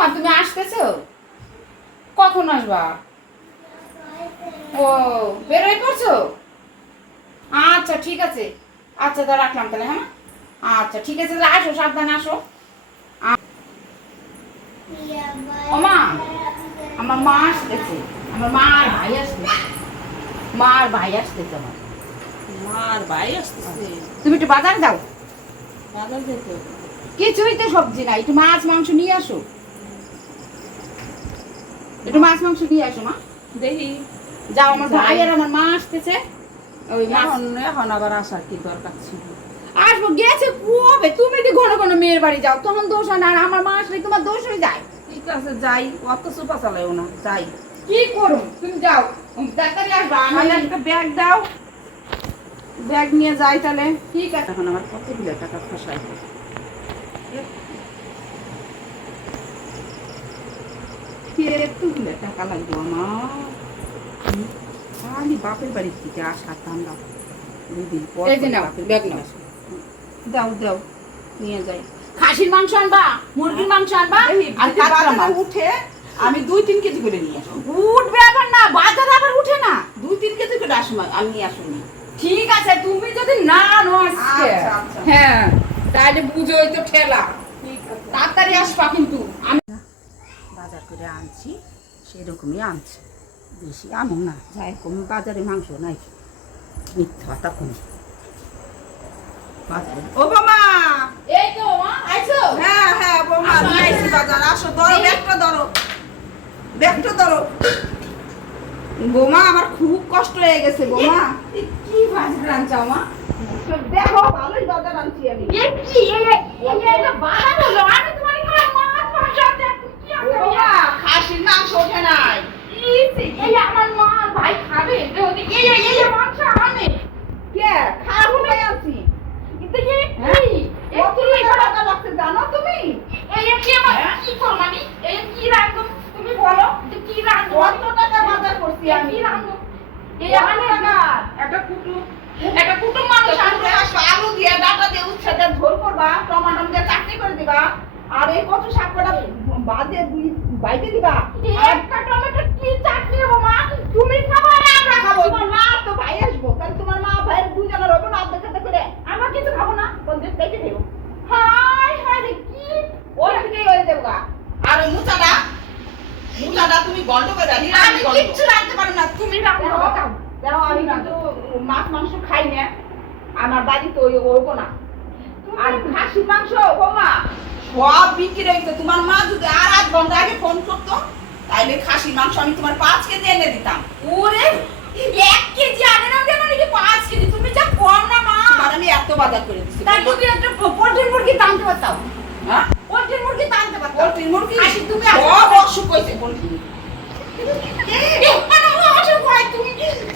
মা তুমি আসতেছো? কখন আসবা? ও বেরোয় পড়ছো? আচ্ছা ঠিক আছে, আচ্ছা তা রাখলাম তাহলে। হ্যাঁ আচ্ছা ঠিক আছে, আসো সাবধানে আসো। ও মা, আমার মা আসতেছে, আমার মা আর ভাই আসতেছে, মা আর ভাই আসতেছে আমার। মার ভাই আসতেছে। তুমি একটু বাজার যাও, বাজার যেতে কিছুই তো সবজি নাই, একটু মাছ মাংস নিয়ে আসো, একটু মাছ মাংস নিয়ে আসো মা। দেখি। যাও, আমার ভাই আর আমার মা আসতেছে। ওই মাছ এখন আবার আসার কি দরকার ছিল? আসবো, গেছে কবে? তুমি তো ঘন ঘন মেয়ের বাড়ি যাও, তখন দোষ হয় না, আর আমার মা আসলে তোমার দোষ হয়ে যায়। ঠিক আছে যাই, অত চোপা চালাইও না, যাই। কি করুন, তুমি যাও, ডাক্তারি আসবা। তাহলে একটা ব্যাগ দাও, ব্যাগ নিয়ে যাই তাহলে। ঠিক আছে। এখন আমার কতগুলো টাকা ফসাই, এতগুলো টাকা লাগবে আমার। খালি বাপের বাড়ির থেকে আসার ধান্দা, দুদিন পর এই যে নাও, বাপের ব্যাগ বাড়ি নাও। আসে। দাও দাও, নিয়ে যাই। খাসির মাংস আনবা, মুরগির মাংস আনবা, আর কাঁচা মাছ। উঠে আমি 2-3 কেজি করে নিয়ে আসবো। উঠবে আবার না, বাজারে আবার উঠে না। 2-3 কেজি করে আসবো, আমি নিয়ে আসুনি। ঠিক আছে, তুমি যদি না আনো আজকে, আচ্ছা, আচ্ছা। হ্যাঁ তাহলে বুঝোই তো ঠেলা। তাড়াতাড়ি আসবা কিন্তু। আমি বাজার করে আনছি, সেরকমই আনছি, বেশি আনো না। যাই কম, বাজারে মাংস নাই, মিথ্যা কথা কম। বাজারে ও বাবা, এই তো মা আইছো। হ্যাঁ হ্যাঁ বৌমা, আসো, নিয়ে আইছি বাজার। আসো, ধরো ব্যাগটা, ধরো ব্যাগটা, ধরো। বৌমা আমার খুব কষ্ট হয়ে গেছে বৌমা। কি বাজার আনছো মা? দেখো, ভালোই বাজার আনছি আমি। এই কি এটা বাজার হলো? আমি তোমার এখানে মাছ মাংস আনতে কি আনতে বৌমা, খাসির মাংস ওঠে নাই। এই আমার মা আর ভাই খাবে, এই মাংস আনে কে খাবো না আনছি? কিন্তু এই হ্যাঁ? কি কত টাকা বাজার লাগছে জানো তুমি? এই কি আমার কি করমানি? এই কি রাখবো তুমি বলো, যে কি রাখবো? কত টাকা বাজার করছি আমি? কি রাখবো? এই কত আমার টাকা? একটা কুটুম মানুষ আনবে। আলু দিয়ে, ডাটা দিয়ে, উচ্ছে দিয়ে ঝোল করবা, টমেটো দিয়ে চাটনি করে দিবা, আর এই কত শাক কটা বাজে বাইতে দিবা। একটা টমেটো কি চাটনি হবে মা? তুমি খাবে না আমরা খাবো? তোমার মা আর তো ভাই আসবো, তাহলে তোমার মা ভাইয়ের দুজনের হবে না, আধা খাতে করে। আমরা কিছু খাবো না। কোন দেশ দেখে দেবো, হাই হাই রে কি ওই থেকেই হয়ে দেবো গা। আর ওই মুচাটা তুমি গন্ড করে রাখি। আমি কিচ্ছু রাখতে পারো না, তুমি রান্না দেখো, খাও। দেখো, আমি কিন্তু মাছ মাংস খাই না, আমার বাড়িতে ওই ওরকম না। আর খাসির মাংস বৌমা সব বিক্রি হয়েছে। তোমার মা যদি আর 8 ঘন্টা আগে ফোন করতো, তাইলে খাসির মাংস আমি তোমার 5 কেজি এনে দিতাম। ওরে 1 কেজি আনে না কেন, নাকি 5 কেজি? তুমি যা কম না মা। তোমার আমি এত বাজার করে দিচ্ছি। তাই তুমি একটা পোল্ট্রি মুরগি টানতে পারতাও। হ্যাঁ, পোল্ট্রি মুরগি টানতে পারতাও। পোল্ট্রি মুরগি আসি, তুমি সব অসুখ হয়েছে পোল্ট্রি।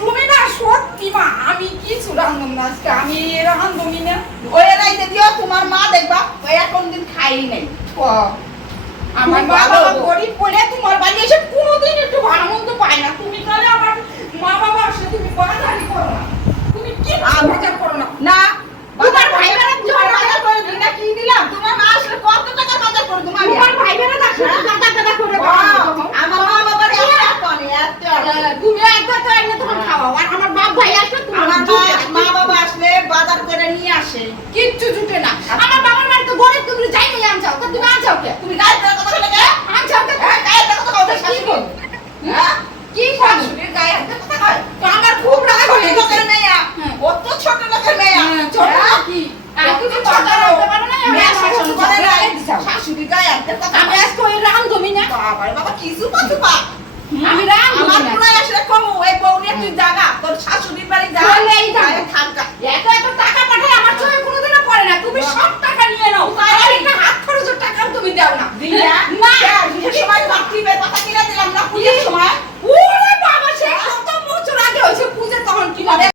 তুমি না সত্যি মা, আমি কিছু রান্ধব না আজকে, আমি রান্ধবই না। ওই রাইতে দিও, তোমার মা দেখবা ওই এখন দিন খাই নাই। আমার মা বাবা গরিব বলে তোমার বাড়ি এসে কোনোদিন একটু ভালো মন্দ পায় না। তুমি তাহলে আমার মা বাবা আসলে তুমি বাজারই করো না, তুমি কি বাজার করো না। না, তোমার ভাই বোনের তোমার বাজার করে দিই না, কি দিলাম? তোমার মা আসলে কত টাকা বাজার করে তোমার? তোমার ভাই বোনের দেখো দাদা দাদা করে আমার মা বাবার এত করে, এত। তুমি একবার তো এনে তখন খাওয়াও, আর আমার বাপ ভাই আসলে তোমার আমার জুটে না। মা বাবা আসলে বাজার করে নিয়ে আসে। কিচ্ছু জুটে না। আমার বাবার বাড়ি তো গরিব, তুমি যাই নিয়ে আনছাও, তা তুমি আনছাও কে? তুমি গায়ে